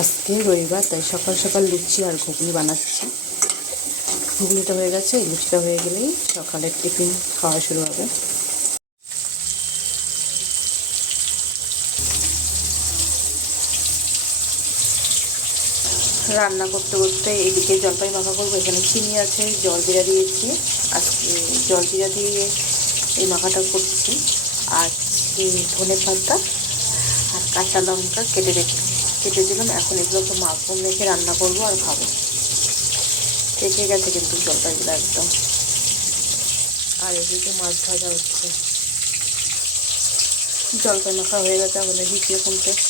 আজকে রবিবার, তাই সকাল সকাল লুচি আর ঘুগনি বানাচ্ছি। ঘুগনিটা হয়ে গেছে, এই লুচিটা হয়ে গেলেই সকালের টিফিন খাওয়া শুরু হবে। রান্না করতে করতে এদিকে জলপাই মাখা করব, এখানে চিনি আছে, জল জিরা দিয়েছি। আজকে জল জিরা দিয়ে এই মাখাটা করছি। আর ধনে পাতা আর কাঁচা লঙ্কা কেটে রেখে কেটে দিলাম। এখন এগুলোকে মাখবো মেখে রান্না করব আর খাব। পেকে গেছে কিন্তু জলপাইগুলো একদম। আর এদিকে মাছ ভাজা হচ্ছে। জলপাই মাখা হয়ে গেছে, এখন দেখি কীরকম টেস্ট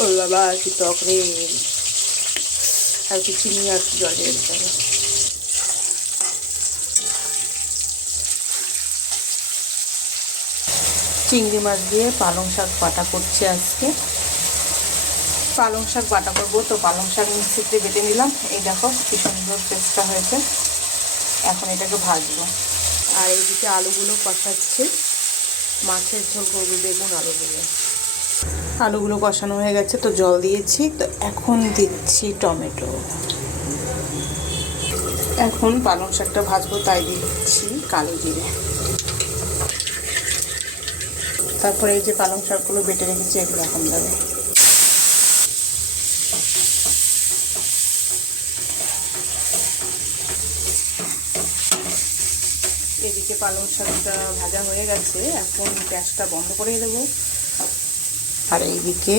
ও বাবা কি টক রে। আর কি চিনি আর কি জল দিয়ে দিতে হবে। চিংড়ি মাছ দিয়ে পালং শাক বাটা করছি আজকে। পালং শাক বাটা করব, তো পালং শাক মিক্সিতে বেটে নিলাম। এই দেখো কি সুন্দর টেস্টটা হয়েছে। এখন এটাকে ভাজবো। আর এইদিকে আলুগুলো কষাচ্ছি। মাছের ঝোল করব বেগুন আলু দিয়ে। আলুগুলো কষানো হয়ে গেছে, তো জল দিয়েছি। তো এখন দিচ্ছি টমেটো। এখন পালং শাকটা ভাজবো, তাই দিচ্ছি কালো জিরে। তারপরে এই যে পালং শাকগুলো বেটে রেখেছি, এগুলো এখন দেবো। এদিকে পালং শাকটা ভাজা হয়ে গেছে, এখন গ্যাসটা বন্ধ করে দেবো। আর এইদিকে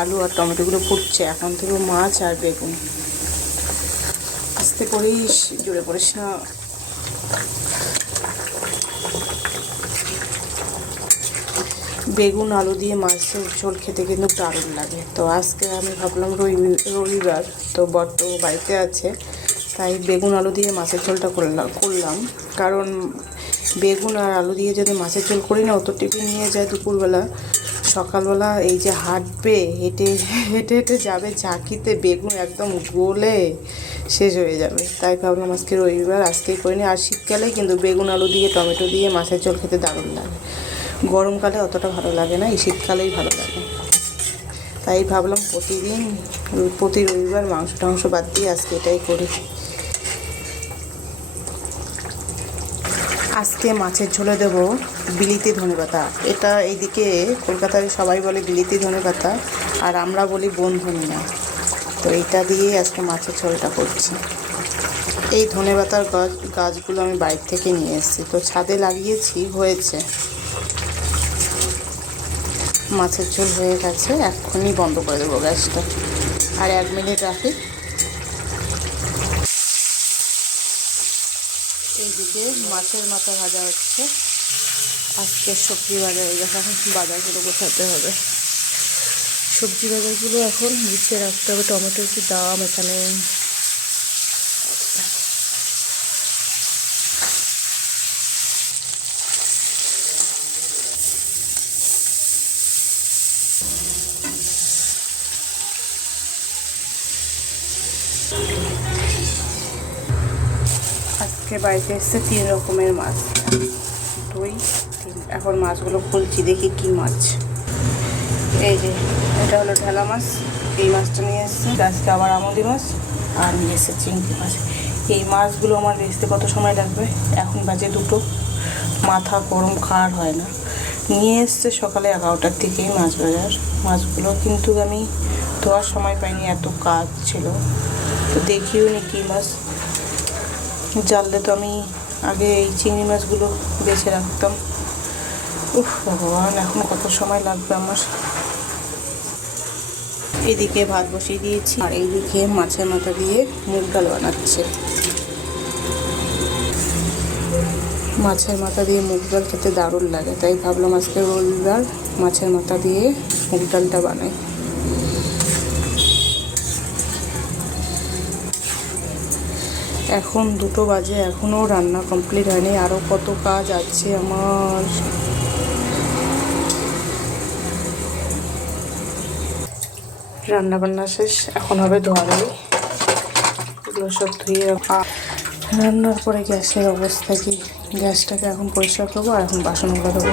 আলু আর টমেটোগুলো ফুটছে, এখন থেকে মাছ আর বেগুন। আস্তে করেই জুড়ে পড়িস না। বেগুন, আলু দিয়ে মাছের ঝোল খেতে কিন্তু দারুণ লাগে। তো আজকে আমি ভাবলাম রবি, রবিবার, তো বড্ড বাড়িতে আছে, তাই বেগুন, আলু দিয়ে মাছের ঝোলটা করলাম করলাম। কারণ বেগুন আর আলু দিয়ে যদি মাছের ঝোল করি না, ও তো টিফিন নিয়ে যায় দুপুরবেলা। সকালবেলা এই যে হাঁটবে, হেঁটে হেঁটে হেঁটে যাবে ঝাঁকিতে, বেগুন একদম গলে শেষ হয়ে যাবে। তাই ভাবলাম আজকে রবিবার, আজকেই করিনি আর শীতকালে কিন্তু বেগুন, আলু দিয়ে, টমেটো দিয়ে মাছের ঝোল খেতে দারুণ লাগে। গরমকালে অতটা ভালো লাগে না, এই শীতকালেই ভালো লাগে। তাই ভাবলাম প্রতিদিন প্রতি রবিবার মাংস টাংস বাদ দিয়ে আজকে এটাই করি। আজকে মাছের ঝোলে দেব বিলিতি ধনেপাতা। এটা এইদিকে কলকাতায় সবাই বলে বিলিতি ধনেপাতা, আর আমরা বলি বন না তো এটা দিয়ে আজকে মাছের ঝোলটা করছি। এই ধনেপাতার গাছ গাছগুলো আমি বাইরে থেকে নিয়ে এসেছি। তো ছাদে লাগিয়েছি, হয়েছে। মাছের ঝোল হয়ে গেছে, এক্ষুনি বন্ধ করে দেবো গ্যাসটা। আর এক মিনিট রাখি। এইদিকে মাছের মাথা ভাজা হচ্ছে। আজকে সবজি বাজার এখন বাজারগুলো গোছাতে হবে। সবজি বাজারগুলো এখন গুছিয়ে রাখতে হবে, টমেটোর কি দাম এখানে? আজকে বাড়িতে এসছে তিন রকমের মাছ। দুই, তিন। এখন মাছগুলো খুলছি, দেখি কি মাছ। এই যে, এটা হলো ঢেলা মাছ। এই মাছটা নিয়ে এসছে, আজকে আবার আমদি মাছ আর নিয়ে এসছে চিংড়ি মাছ। এই মাছগুলো আমার বেচতে কত সময় লাগবে? এখন বাজে দুটো। মাথা গরম খাওয়ার হয় না। নিয়ে এসছে সকালে এগারোটার দিকেই মাছ বাজার। মাছগুলো কিন্তু আমি ধোয়ার সময় পাইনি, এত কাজ ছিল। তো দেখিও নি কী মাছ। জানলে তো আমি আগে এই চিংড়ি মাছগুলো বেছে রাখতাম। উফ, ভগবান, এখন কত সময় লাগবে আমার। এদিকে ভাত বসিয়ে দিয়েছি, আর এইদিকে মাছের মাথা দিয়ে মুগ ডাল বানাচ্ছে। মাছের মাথা দিয়ে মুগ ডাল খেতে দারুণ লাগে, তাই ভাবলাম আজকে রবিবার মাছের মাথা দিয়ে মুগ ডালটা বানাই। এখন দুটো বাজে এখনও রান্না কমপ্লিট হয়নি। আরও কত কাজ আছে আমার। রান্না বান্না শেষ, এখন হবে ধোয়াধুয়ি। এগুলো সব ধুয়ে রান্নার পরে গ্যাসের অবস্থা কি? গ্যাসটাকে এখন পরিষ্কার করব আর এখন বাসনগুলো দেবো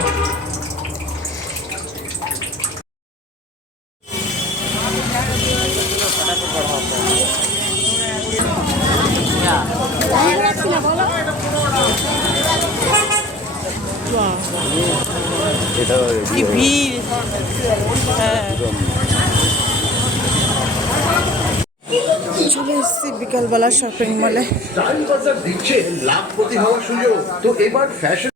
কি ভিড়। হ্যাঁ। চলে এসেছি বিকালবেলা শপিং মলে দিচ্ছে লাখপতি হওয়ার সুযোগ। তো এবার ফ্যাশন